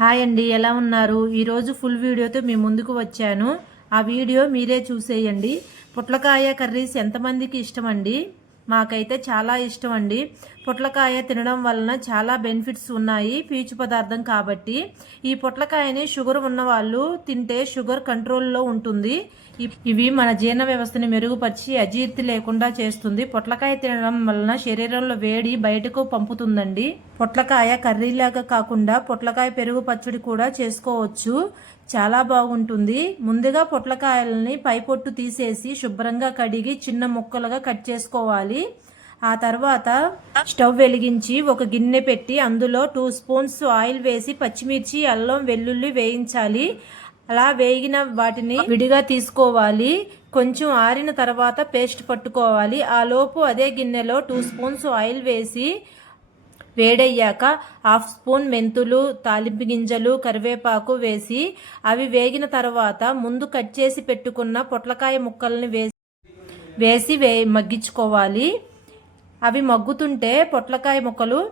Hi అండి ఎలా ఉన్నారు? ఈరోజు ఫుల్ వీడియోతో మీ ముందుకు వచ్చాను. ఆ వీడియో మీరే చూసేయండి. పొట్లకాయ కర్రీస్ ఎంతమందికి ఇష్టం అండి మాకైతే చాలా ఇష్టం అండి పొట్లకాయ తినడం వలన చాలా బెనిఫిట్స్ ఉన్నాయి. పీచు పదార్థం కాబట్టి ఈ పొట్లకాయని షుగర్ ఉన్నవాళ్ళు తింటే షుగర్ కంట్రోల్లో ఉంటుంది. ఇ- ఇవి మన జీర్ణ వ్యవస్థని మెరుగుపరిచి అజీర్తి లేకుండా చేస్తుంది. పొట్లకాయ తినడం వలన శరీరంలో వేడి బయటకు పంపుతుందండి. పొట్లకాయ కర్రీలాగా కాకుండా పొట్లకాయ పెరుగు పచ్చడి కూడా చేసుకోవచ్చు. చాలా బాగుంటుంది. ముందుగా పొట్లకాయలని పైపొట్టు తీసేసి శుభ్రంగా కడిగి చిన్న ముక్కలుగా కట్ చేసుకోవాలి. ఆ తర్వాత స్టవ్ వెలిగించి ఒక గిన్నె పెట్టి అందులో టూ స్పూన్స్ ఆయిల్ వేసి పచ్చిమిర్చి అల్లం వెల్లుల్లి వేయించాలి. అలా వేగిన వాటిని విడిగా తీసుకోవాలి. కొంచెం ఆరిన తర్వాత పేస్ట్ పట్టుకోవాలి. ఆ లోపు అదే గిన్నెలో టూ స్పూన్స్ ఆయిల్ వేసి వేడయ్యాక హాఫ్ స్పూన్ మెంతులు తాలింపు గింజలు కరివేపాకు వేసి అవి వేగిన తర్వాత ముందు కట్ చేసి పెట్టుకున్న పొట్లకాయ ముక్కల్ని వేసి వేసి వే మగ్గించుకోవాలి. అవి మగ్గుతుంటే పొట్లకాయ ముక్కలు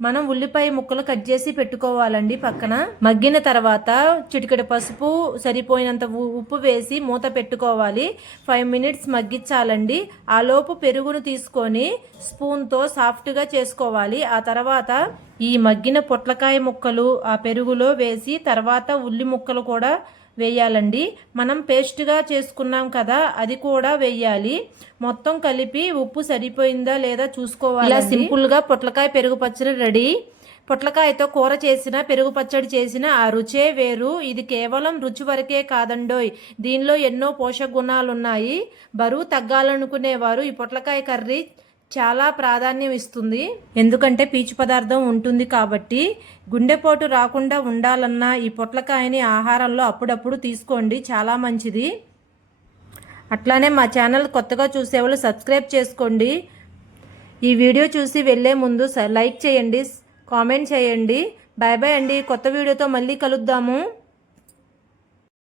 మనం ఉల్లిపాయ ముక్కలు కట్ చేసి పెట్టుకోవాలండి పక్కన. మగ్గిన తర్వాత చిటికెడు పసుపు సరిపోయినంత ఉ- ఉప్పు వేసి మూత పెట్టుకోవాలి. ఫైవ్ మినిట్స్ మగ్గించాలండి. ఆ లోపు పెరుగును తీసుకొని స్పూన్తో సాఫ్ట్గా చేసుకోవాలి. ఆ తర్వాత ఈ మగ్గిన పొట్లకాయ ముక్కలు ఆ పెరుగులో వేసి తర్వాత ఉల్లి ముక్కలు కూడా వేయాలండి. మనం పేస్ట్గా చేసుకున్నాం కదా అది కూడా వేయాలి. మొత్తం కలిపి ఉప్పు సరిపోయిందా లేదా చూసుకోవాలి ఇలా సింపుల్గా పొట్లకాయ పెరుగు పచ్చడి రెడీ. పొట్లకాయతో కూర చేసిన పెరుగు పచ్చడి చేసిన ఆ రుచే వేరు. ఇది కేవలం రుచి వరకే కాదండోయ్. దీనిలో ఎన్నో పోషక గుణాలు ఉన్నాయి బరువు తగ్గాలనుకునేవారు ఈ పొట్లకాయ కర్రీ చాలా ప్రాధాన్యం ఇస్తుంది. ఎందుకంటే పీచు పదార్థం ఉంటుంది కాబట్టి గుండెపోటు రాకుండా ఉండాలన్నా ఈ పొట్లకాయని ఆహారంలో అప్పుడప్పుడు తీసుకోండి. చాలా మంచిది. అట్లానే మా ఛానల్ కొత్తగా చూసేవాళ్ళు సబ్స్క్రైబ్ చేసుకోండి. ఈ వీడియో చూసి వెళ్ళే ముందు స- లైక్ చేయండి కామెంట్ చేయండి. బాయ్ బాయ్ అండి. కొత్త వీడియోతో మళ్ళీ కలుద్దాము.